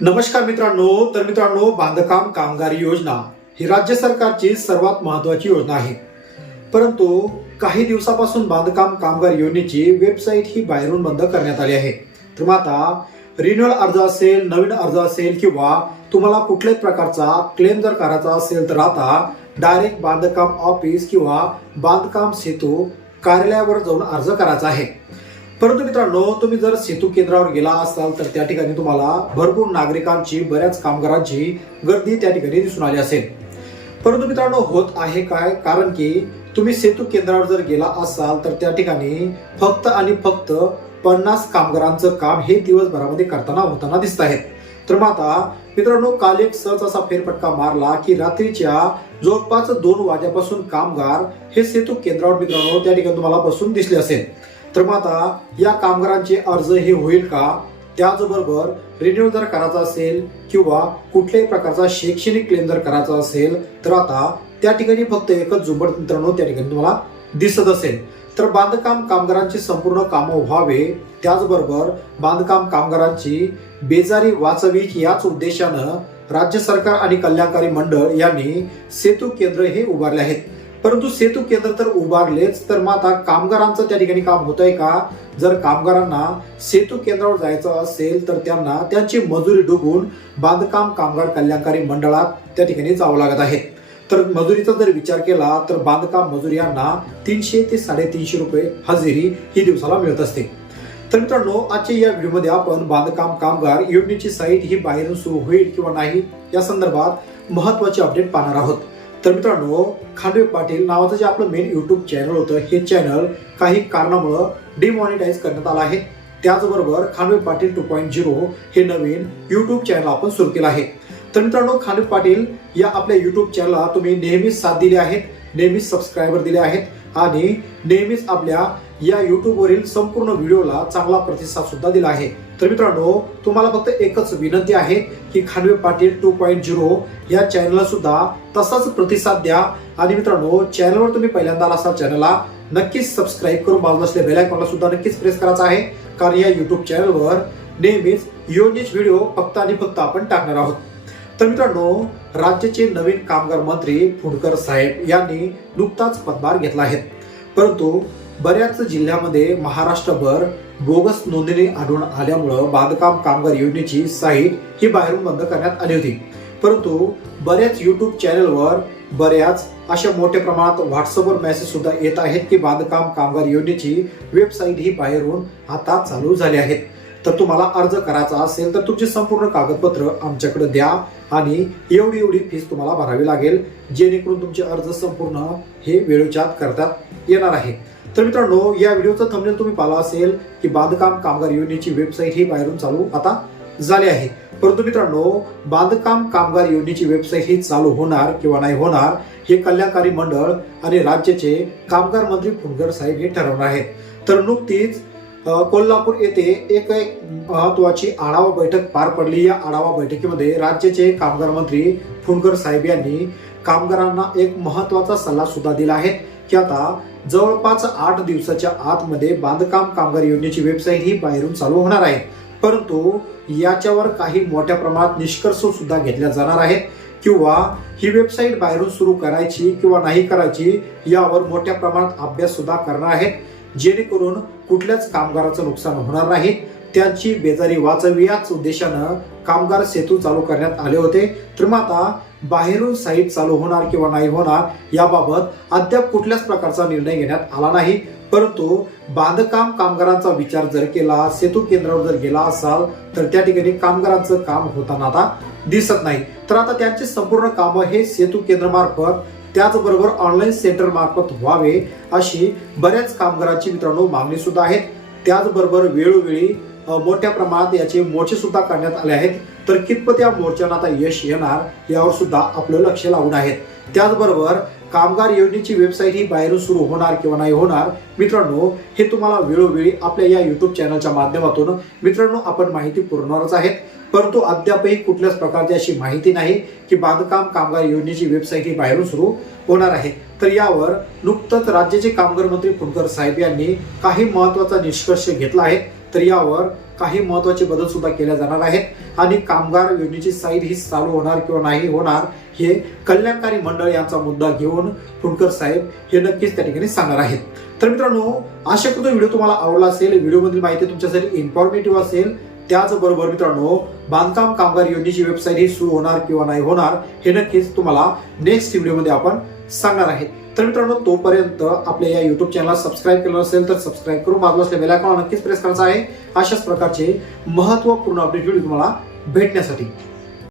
नमस्कार मित्रांनो, बांधकाम कामगार योजना ही राज्य सरकारची सर्वात महत्त्वाची योजना आहे. परंतु काही दिवसापासून बांधकाम कामगार योजनेची वेबसाईट ही बाहेरून बंद करण्यात आली आहे. तर मग आता रिन्युअल अर्ज असेल, नवीन अर्ज असेल किंवा तुम्हाला कुठल्याही प्रकारचा क्लेम जर करायचा असेल तर आता डायरेक्ट बांधकाम ऑफिस किंवा बांधकाम सेतू कार्यालयावर जाऊन अर्ज करायचा आहे. परंतु मित्रांनो, तुम्ही जर सेतू केंद्रावर गेला असाल तर त्या ठिकाणी तुम्हाला भरपूर नागरिकांची, बऱ्याच कामगारांची गर्दी त्या ठिकाणी दिसून आली असेल. परंतु मित्रांनो, होत आहे काय? कारण की तुम्ही सेतू केंद्रावर जर गेला असाल तर त्या ठिकाणी फक्त आणि फक्त 50 कामगारांचं काम हे दिवसभरामध्ये होताना दिसत आहेत. तर मग आता मित्रांनो, काल एक सहज असा फेरफटका मारला की रात्रीच्या जवळपास 2 वाजेपासून कामगार हे सेतू केंद्रावर मित्रांनो त्या ठिकाणी तुम्हाला बसून दिसले असेल. तर मग आता या कामगारांचे अर्ज हे होईल का? त्याचबरोबर रिन्यू जर करायचा असेल किंवा कुठल्याही प्रकारचा शैक्षणिक क्लेम जर करायचा असेल तर आता त्या ठिकाणी फक्त एकच झुंबड मित्रांनो त्या ठिकाणी तुम्हाला दिसत असेल. तर बांधकाम कामगारांची संपूर्ण कामं व्हावे, त्याचबरोबर बांधकाम कामगारांची बेजारी वाचवी याच उद्देशानं राज्य सरकार आणि कल्याणकारी मंडळ यांनी सेतू केंद्र हे उभारले आहेत. परंतु सेतू केंद्र तर उभारलेच, तर मग आता कामगारांचं त्या ठिकाणी काम होत आहे का? जर कामगारांना सेतू केंद्रावर जायचं असेल तर त्यांना त्यांची मजुरी डुबून बांधकाम कामगार कल्याणकारी मंडळात त्या ठिकाणी जावं लागत आहे. तर मजुरीचा जर विचार केला तर बांधकाम मजूर यांना 300 ते 350 रुपये हजेरी ही दिवसाला मिळत असते. तर मित्रांनो, आजच्या या व्हिडिओमध्ये आपण बांधकाम कामगार योजनेची साईट ही बाहेरून सुरू होईल किंवा नाही या संदर्भात महत्वाचे अपडेट पाहणार आहोत. तर मित्रांनो, खांडवे पाटील नावाचं जे आपलं मेन युट्यूब चॅनल होतं, हे चॅनल काही कारणामुळे डिमॉनिटाईज करण्यात आलं आहे. त्याचबरोबर खांडवे पाटील 2.0 हे नवीन युट्यूब चॅनल आपण सुरू केलं आहे. तर मित्रांनो, खांडवे पाटील या आपल्या युट्यूब चॅनलला तुम्ही नेहमीच साथ दिली आहेत, नेहमीच सबस्क्रायबर दिले आहेत आणि नेहमीच आपल्या या युट्यूबवरील संपूर्ण व्हिडिओला चांगला प्रतिसाद सुद्धा दिला आहे. तर मित्रांनो, तुम्हाला फक्त एकच विनंती आहे की खांडवे पाटील 2.0 या चॅनलला सुद्धा तसाच प्रतिसाद द्या. आणि मित्रांनो, चॅनलवर तुम्ही पहिल्यांदा असाल चॅनलला नक्कीच सबस्क्राईब करून बाजूला असलेल्या बेल आयकॉनला सुद्धा नक्कीच प्रेस करायचा आहे, कारण या युट्यूब चॅनलवर नेहमीच योजनेचे व्हिडिओ फक्त आणि फक्त आपण टाकणार आहोत. तर मित्रांनो, राज्याचे नवीन कामगार मंत्री फुंडकर साहेब यांनी नुकताच पदभार घेतला आहे. परंतु बऱ्याच जिल्ह्यामध्ये महाराष्ट्रभर बोगस नोंदणी आढळून आल्यामुळं बांधकाम कामगार योजनेची साईट ही बाहेरून बंद करण्यात आली होती. परंतु बऱ्याच युट्यूब चॅनलवर बऱ्याच अशा मोठ्या प्रमाणात व्हॉट्सअपवर मेसेज सुद्धा येत आहेत की बांधकाम कामगार योजनेची वेबसाईट ही बाहेरून आता चालू झाली आहेत. तर तुम्हाला अर्ज करायचा असेल तर तुमचे संपूर्ण कागदपत्र आमच्याकडे द्या आणि एवढी फीस तुम्हाला भरावी लागेल, जेणेकरून तुमचे अर्ज संपूर्ण हे वेळेच्या आत करतात येणार आहे. तर मित्रांनो, या व्हिडिओचा थंबनेल तुम्ही पाहिला असेल की बांधकाम कामगार योजनेची वेबसाईट ही बाहेरून चालू आता झाली आहे. परंतु मित्रांनो, बांधकाम कामगार योजनेची वेबसाईट ही चालू होणार किंवा नाही होणार हे कल्याणकारी मंडळ आणि राज्याचे कामगार मंत्री फुंडकर साहेब हे ठरवणार आहेत. तर नुकतीच कोल्हापूर येथे एक महत्वाची आढावा बैठक पार पडली. या आढावा बैठकीमध्ये राज्याचे कामगार मंत्री फुंडकर साहेब यांनी कामगारांना एक महत्वाचा सल्ला सुद्धा दिला आहे की आता जवळपास 8 दिवसाच्या आतमध्ये बांधकाम कामगार योजनेची वेबसाईट ही बाहेरून चालू होणार आहे. परंतु याच्यावर काही मोठ्या प्रमाणात निष्कर्ष सुद्धा घेतल्या जाणार आहेत किंवा ही वेबसाईट बाहेरून सुरू करायची किंवा नाही करायची यावर मोठ्या प्रमाणात अभ्यास सुद्धा करणार आहेत, जेणेकरून कुठल्याच कामगाराचं नुकसान होणार नाही, त्यांची बेजारी वाचवी याच उद्देशानं कामगार सेतू चालू करण्यात आले होते. तर मग आता बाहेरून साईट चालू होणार किंवा नाही होणार याबाबत अद्याप कुठल्याच प्रकारचा निर्णय घेण्यात आला नाही. परंतु बांधकाम कामगारांचा विचार जर केला, सेतू केंद्रावर जर गेला असाल तर त्या ठिकाणी कामगारांचं काम होताना आता दिसत नाही. तर आता त्यांचे संपूर्ण कामं हे सेतू केंद्र मार्फत, त्याचबरोबर ऑनलाईन सेंटर मार्फत व्हावे अशी बऱ्याच कामगारांची मित्रांनो मागणी सुद्धा आहे. त्याचबरोबर वेळोवेळी मोठ्या प्रमाणात याचे मोर्चे सुद्धा करण्यात आले आहेत. तर कितपत या मोर्चांना आता यश येणार यावर सुद्धा आपलं लक्ष लागून आहे. त्याचबरोबर कामगार योजनेची वेबसाईट ही बाहेरून सुरू होणार किंवा नाही होणार मित्रांनो, हे तुम्हाला वेळोवेळी आपल्या या युट्यूब चॅनलच्या माध्यमातून मित्रांनो आपण माहिती पुरवणारच आहेत. परंतु अद्यापही कुठल्याच प्रकारची अशी माहिती नाही की बांधकाम कामगार योजनेची वेबसाईट ही बाहेरून सुरू होणार आहे. तर यावर नुकतंच राज्याचे कामगार मंत्री फुंडकर साहेब यांनी काही महत्त्वाचा निष्कर्ष घेतला आहे. तर यावर काही महत्त्वाचे बदल सुद्धा केले जाणार आहेत आणि कामगार योजनेची साईट ही चालू होणार किंवा नाही होणार हे कल्याणकारी मंडळ यांचा मुद्दा घेऊन फुंडकर साहेब हे नक्कीच त्या ठिकाणी सांगणार आहेत. तर मित्रांनो, आशा करतो व्हिडिओ तुम्हाला आवडला असेल, व्हिडिओमधील माहिती तुमच्यासाठी इन्फॉर्मेटिव्ह असेल. त्याचबरोबर मित्रांनो, बांधकाम कामगार योजनेची वेबसाईट ही सुरू होणार किंवा नाही होणार हे नक्कीच तुम्हाला नेक्स्ट व्हिडिओमध्ये आपण सांगणार आहेत. तर मित्रांनो, तोपर्यंत आपल्या या युट्यूब चॅनलला सबस्क्राईब केलं असेल तर सबस्क्राईब करून बाजूला असलेल्या बेल आयकॉन नक्कीच प्रेस करायचा आहे अशाच प्रकारचे महत्त्वपूर्ण अपडेट व्हिडिओ तुम्हाला भेटण्यासाठी.